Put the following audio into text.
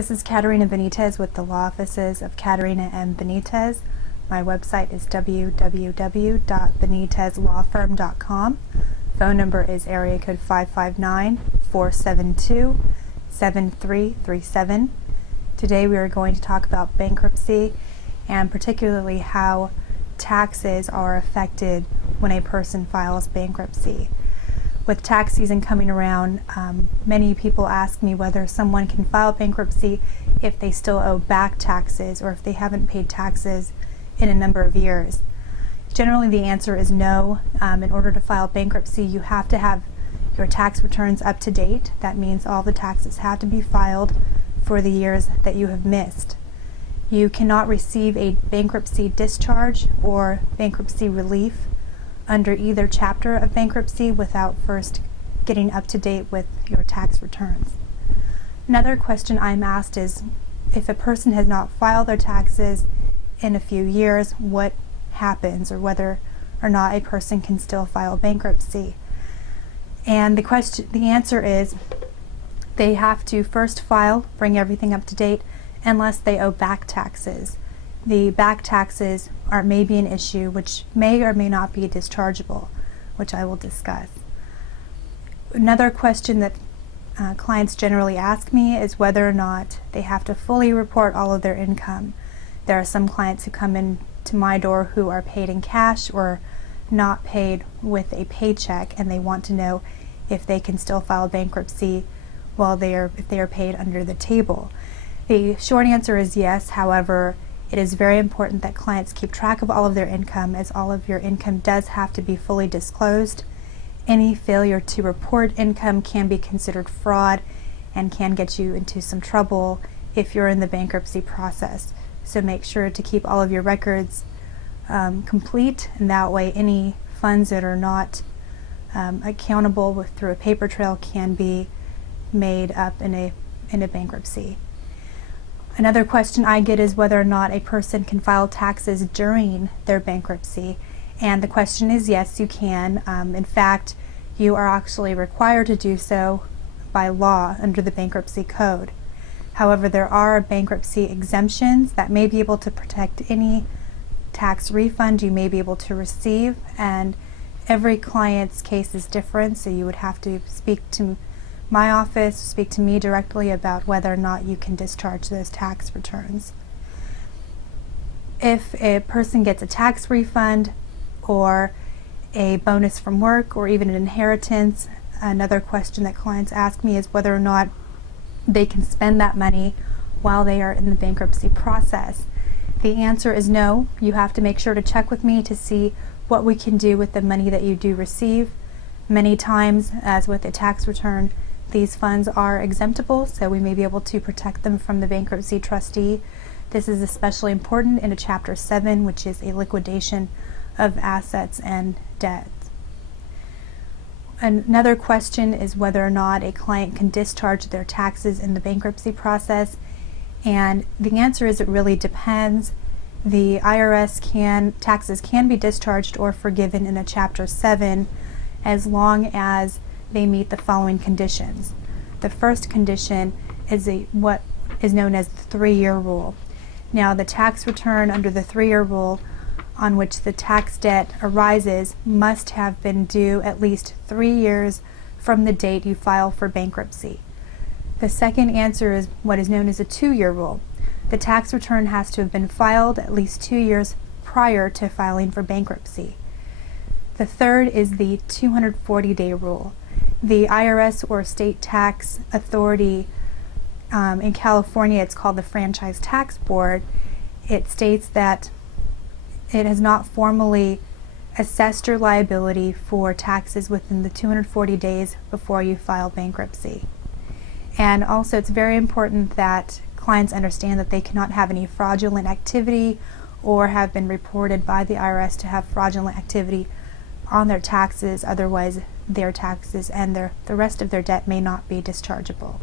This is Caterina Benitez with the Law Offices of Caterina M. Benitez. My website is www.benitezlawfirm.com. Phone number is area code 559-472-7337. Today we are going to talk about bankruptcy and particularly how taxes are affected when a person files bankruptcy. With tax season coming around, many people ask me whether someone can file bankruptcy if they still owe back taxes or if they haven't paid taxes in a number of years. Generally the answer is no. In order to file bankruptcy, you have to have your tax returns up to date. That means all the taxes have to be filed for the years that you have missed. You cannot receive a bankruptcy discharge or bankruptcy relief under either chapter of bankruptcy without first getting up to date with your tax returns. Another question I'm asked is if a person has not filed their taxes in a few years, what happens, or whether or not a person can still file bankruptcy. And the answer is they have to first file, bring everything up to date, unless they owe back taxes. The back taxes may be an issue which may or may not be dischargeable, which I will discuss. Another question that clients generally ask me is whether or not they have to fully report all of their income. There are some clients who come in to my door who are paid in cash or not paid with a paycheck, and they want to know if they can still file bankruptcy if they are paid under the table. The short answer is yes. However, it is very important that clients keep track of all of their income, as all of your income does have to be fully disclosed. Any failure to report income can be considered fraud and can get you into some trouble if you're in the bankruptcy process. So make sure to keep all of your records complete, and that way any funds that are not accountable through a paper trail can be made up in a bankruptcy. Another question I get is whether or not a person can file taxes during their bankruptcy, and the question is yes, you can. In fact, you are actually required to do so by law under the Bankruptcy Code. However, there are bankruptcy exemptions that may be able to protect any tax refund you may be able to receive, and every client's case is different, so you would have to speak to my office, speak to me directly about whether or not you can discharge those tax returns. If a person gets a tax refund or a bonus from work or even an inheritance, another question that clients ask me is whether or not they can spend that money while they are in the bankruptcy process. The answer is no. You have to make sure to check with me to see what we can do with the money that you do receive. Many times, as with a tax return, these funds are exemptable, so we may be able to protect them from the bankruptcy trustee. This is especially important in a Chapter 7, which is a liquidation of assets and debts. Another question is whether or not a client can discharge their taxes in the bankruptcy process, and the answer is it really depends. The taxes can be discharged or forgiven in a Chapter 7 as long as they meet the following conditions. The first condition is what is known as the 3-year rule. Now, the tax return under the 3-year rule on which the tax debt arises must have been due at least 3 years from the date you file for bankruptcy. The second answer is what is known as a 2-year rule. The tax return has to have been filed at least 2 years prior to filing for bankruptcy. The third is the 240-day rule. The IRS, or state tax authority, in California it's called the Franchise Tax Board. It states that it has not formally assessed your liability for taxes within the 240 days before you file bankruptcy. And also it's very important that clients understand that they cannot have any fraudulent activity or have been reported by the IRS to have fraudulent activity on their taxes, otherwise their taxes and the rest of their debt may not be dischargeable.